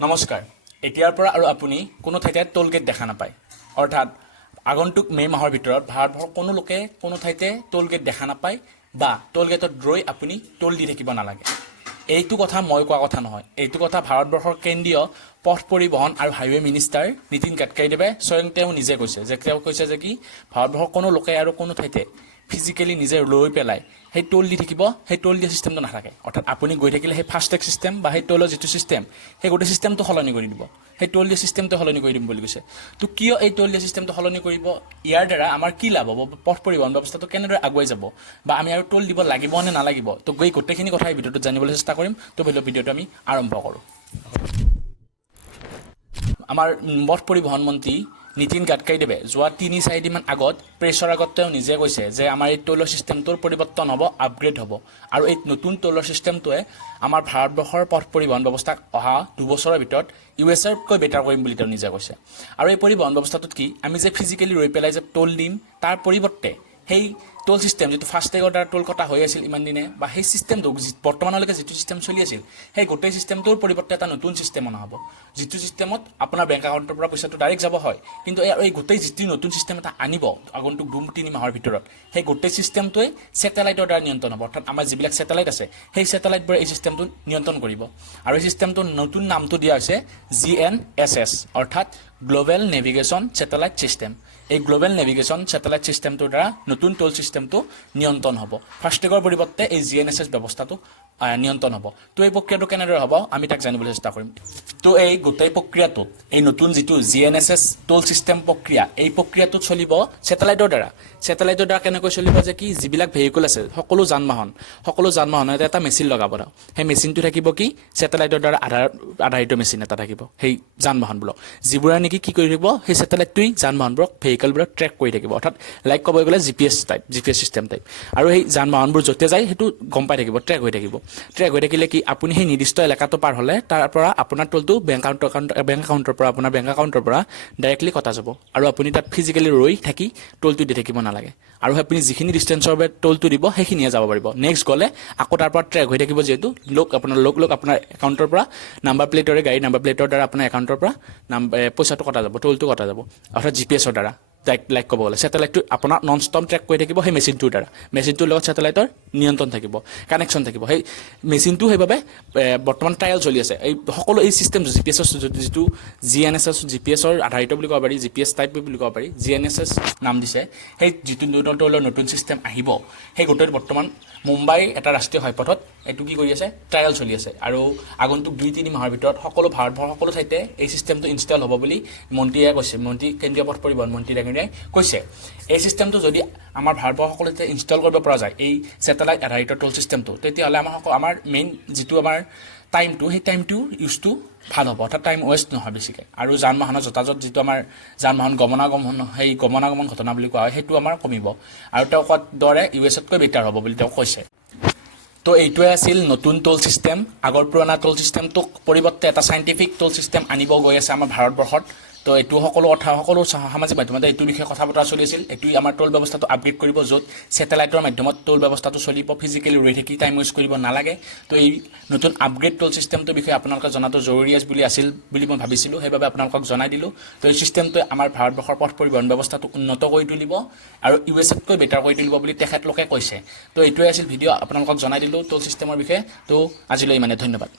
নমস্কাৰ এতিয়াৰ পৰা আৰু আপুনি কোনো ঠাইতে টোল গেট দেখা নাপায় অৰ্থাৎ আগন্তুক মে মাহৰ ভিতৰত ভাৰতবৰ্ষৰ কোনো লোকে কোনো ঠাইতে টোল গেট দেখা নাপায় বা টোল গেটত ৰৈ আপুনি টোল দি থাকিব নালাগে এইটো কথা মই কোৱা কথা নহয় এইটো কথা ভাৰতবৰ্ষৰ কেন্দ্ৰীয় পথ পৰিবহণ আৰু হাইৱে মিনিষ্টাৰ নীতিন গাডকাৰীদেৱে স্বয়ং তেওঁ নিজে কৈছে যে কি ভাৰতবৰ্ষৰ কোনো লোকে আৰু কোনো ঠাইতে ফিজিকেলি নিজে লৈ পেলাই সেই টোল দি থাকিব সেই টোল দিয়া সিস্টেমটো নাথাকে অৰ্থাৎ আপুনি গৈ থাকিলে সেই ফাষ্টেগ সিস্টেম বা সেই টোলৰ যিটো সিস্টেম সেই গোটেই সিস্টেমটো সলনি কৰি দিব সেই টোল দিয়া সিস্টেমটো সলনি কৰি দিম বুলি কৈছে তো কিয় এই টোল দিয়া সিস্টেমটো সলনি কৰিব ইয়াৰ দ্বাৰা আমাৰ কি লাভ হ'ব পথ পৰিবহণ ব্যৱস্থাটো কেনেদৰে আগুৱাই যাব বা আমি আৰু টোল দিব লাগিব নে নালাগিব তো গৈ গোটেইখিনি কথা এই ভিডিঅ'টোত জানিবলৈ চেষ্টা কৰিম তো ভিডিঅ'টো আমি আৰম্ভ কৰোঁ আমাৰ পথ পৰিবহণ মন্ত্ৰী নীতিন গাডকাৰীদেৱে যোৱা ৩-৪ দিনমান আগত প্ৰেছৰ আগত তেওঁ নিজে কৈছে যে আমাৰ এই টোলৰ ছিষ্টেমটোৰ পৰিৱৰ্তন হ'ব আপগ্ৰেড হ'ব আৰু এই নতুন টোলৰ ছিষ্টেমটোৱে আমাৰ ভাৰতবৰ্ষৰ পথ পৰিবহণ ব্যৱস্থাক অহা 2 বছৰৰ ভিতৰত ইউএছতকৈ বেটাৰ কৰিম বুলি তেওঁ নিজে কৈছে আৰু এই পৰিবহণ ব্যৱস্থাটোত কি আমি যে ফিজিকেলি ৰৈ পেলাই যে টোল দিম তাৰ পৰিৱৰ্তে সেই টোল সিস্টেম যেটো ফাষ্টেগৰ দ্বাৰা টোল কটা হৈ আছিল ইমান দিনে বা সেই সিস্টেমটো বৰ্তমানলৈকে যেটো সিস্টেম চলি আছিল সেই গোটেই সিস্টেমটোৰ পৰিৱৰ্তে এটা নতুন সিস্টেম অনা হ'ব যেটো সিস্টেমত আপোনাৰ বেংক একাউণ্টৰ পৰা পইচাটো ডাইৰেক্ট যাব হয় কিন্তু এই গোটেই যেটো নতুন সিস্টেম এটা আনিব আগন্তুক 2-3 মাহৰ ভিতৰত সেই গোটেই সিস্টেমটোৱে স্যাটেলাইটৰ দ্বাৰা নিয়ন্ত্ৰণ হ'ব অৰ্থাৎ আমাৰ যিবিলাক স্যাটেলাইট আছে সেই স্যাটেলাইটবোৰে এই সিস্টেমটো নিয়ন্ত্ৰণ কৰিব আৰু এই সিস্টেমটোৰ নতুন নামটো দিয়া হৈছে GNSS অৰ্থাৎ গ্লোবেল নেভিগেশ্যন স্যাটেলাইট সিস্টেম এই গ্লোবেল নেভিগেশ্যন স্যাটেলাইট সিস্টেমটোৰ দ্বাৰা নতুন টোল সিস্টেমটো নিয়ন্ত্ৰণ হ'ব ফাষ্টেগৰ পৰিৱৰ্তে এই GNSS ব্যৱস্থাটো নিয়ন্ত্ৰণ হ'ব তো এই প্ৰক্ৰিয়াটো কেনেদৰে হ'ব আমি তাক জানিবলৈ চেষ্টা কৰিম তো এই গোটেই প্ৰক্ৰিয়াটো এই নতুন যেটো GNSS টোল সিস্টেম প্ৰক্ৰিয়া এই প্ৰক্ৰিয়াটো চলিব স্যাটেলাইটৰ দ্বাৰা কেনেকৈ চলিব যে কি যিবিলাক ভেহিকল আছে সকলো যান-বাহনত এটা মেচিন লগাব সেই মেচিনটো থাকিব কি স্যাটেলাইটৰ দ্বাৰা আধাৰিত মেচিন এটা থাকিব সেই যান-বাহনবোৰক যিবোৰে নেকি কি কৰি থাকিব সেই স্যাটেলাইটটোই যান-বাহনবোৰক ভেহিকলবোৰক ট্ৰেক কৰি থাকিব অৰ্থাৎ লাইক ক'ব গ'লে জিপিএছ সিস্টেম টাইপ আৰু সেই যান-বাহনবোৰ য'তে যায় সেইটো গম পাই থাকিব ট্ৰেক হৈ থাকিলে কি আপুনি সেই নিৰ্দিষ্ট এলেকাটো পাৰ হ'লে তাৰ পৰা আপোনাৰ টোলটো বেংক একাউণ্টৰ পৰা ডাইৰেক্টলি কটা যাব আৰু আপুনি তাত ফিজিকেলি ৰৈ থাকি টোলটো দি থাকিব নালাগে আৰু আপুনি যিখিনি ডিষ্টেঞ্চৰ বাবে টোলটো দিব সেইখিনিয়ে যাব পাৰিব নেক্সট গ'লে আকৌ তাৰ পৰা ট্ৰেক হৈ থাকিব যিহেতু আপোনাৰ একাউণ্টৰ পৰা গাড়ী নাম্বাৰ প্লেটৰ দ্বাৰা আপোনাৰ একাউণ্টৰ পৰা পইচাটো কটা যাব টোলটো কটা যাব অৰ্থাৎ জিপিএছৰ দ্বাৰা লাইক ক'ব গ'লে স্যাটেলাইটটো আপোনাৰ নন ষ্টপ ট্ৰেক কৰি থাকিব সেই মেচিনটোৰ লগত স্যাটেলাইটৰ নিয়ন্ত্ৰণ থাকিব কানেকশ্যন থাকিব সেই মেচিনটো সেইবাবে বৰ্তমান ট্ৰায়েল চলি আছে এই সকলো এই চিষ্টেমটো জিপিএছৰ যিটো GNSS জিপিএছৰ আধাৰিত বুলি ক'ব পাৰি জিপিএছ টাইপ বুলি ক'ব পাৰি GNSS নাম দিছে সেই যিটো টোলৰ নতুন চিষ্টেম আহিব সেই গোটেই বৰ্তমান মুম্বাই এটা ৰাষ্ট্ৰীয় ঘাইপথত এইটো কি কৰি আছে ট্ৰায়েল চলি আছে আৰু আগন্তুক 2-3 মাহৰ ভিতৰত ভাৰতবৰ্ষৰ সকলো ঠাইতে এই চিষ্টেমটো ইনষ্টল হ'ব বুলি মন্ত্ৰীয়ে কৈছে কেন্দ্ৰীয় পথ পৰিবহণ মন্ত্ৰী কৈছে এই সিস্টেমটো যদি আমাৰ ভাৰতবৰ্ষৰ সকলোতে ইনষ্টল কৰিব পৰা যায় এই স্যাটেলাইট আধাৰিত টোল সিস্টেমটো তেতিয়াহ'লে আমাৰ মেইন যিটো আমাৰ টাইমটো সেই টাইমটো ইউজটো ভাল হ'ব অৰ্থাৎ টাইম ৱেষ্ট নহয় বেছিকৈ আৰু যান-বাহনৰ যতাযত যিটো আমাৰ যান-বাহন গমনাগমন ঘটনা বুলি কোৱা হয় সেইটো আমাৰ কমিব আৰু তেওঁ কোৱাৰ দৰে ইউএছতকৈ বেটাৰ হ'ব বুলি তেওঁ কৈছে তো এইটোৱে আছিল নতুন টোল সিস্টেম আগৰ পুৰণা টোল সিস্টেমটোক পৰিৱৰ্তে এটা সাইণ্টিফিক টোল সিস্টেম আনিব গৈ আছে আমাৰ ভাৰতবৰ্ষত তো এইটো সকলো সামাজিক মাধ্যমতে এইটোৰ বিষয়ে কথা বতৰা চলি আছিল এইটোৱে আমাৰ টোল ব্যৱস্থাটো আপগ্ৰেড কৰিব য'ত স্যাটেলাইটৰ মাধ্যমত টোল ব্যৱস্থাটো চলিব ফিজিকেলি ৰৈ থাকি টাইম ৱেষ্ট কৰিব নালাগে তো এই নতুন আপগ্ৰেড টোল সিস্টেমটোৰ বিষয়ে আপোনালোকে জনাটো জৰুৰী আছিল বুলি মই ভাবিছিলোঁ সেইবাবে আপোনালোকক জনাই দিলোঁ তো এই সিস্টেমটোৱে আমাৰ ভাৰতবৰ্ষৰ পথ পৰিবহণ ব্যৱস্থাটো উন্নত কৰি তুলিব আৰু ইউএছতকৈ বেটাৰ কৰি তুলিব বুলি তেখেতলোকে কৈছে তো এইটোৱে আছিল ভিডিঅ' আপোনালোকক জনাই দিলোঁ টোল সিস্টেমৰ বিষয়ে তো আজিলৈ ইমানে ধন্যবাদ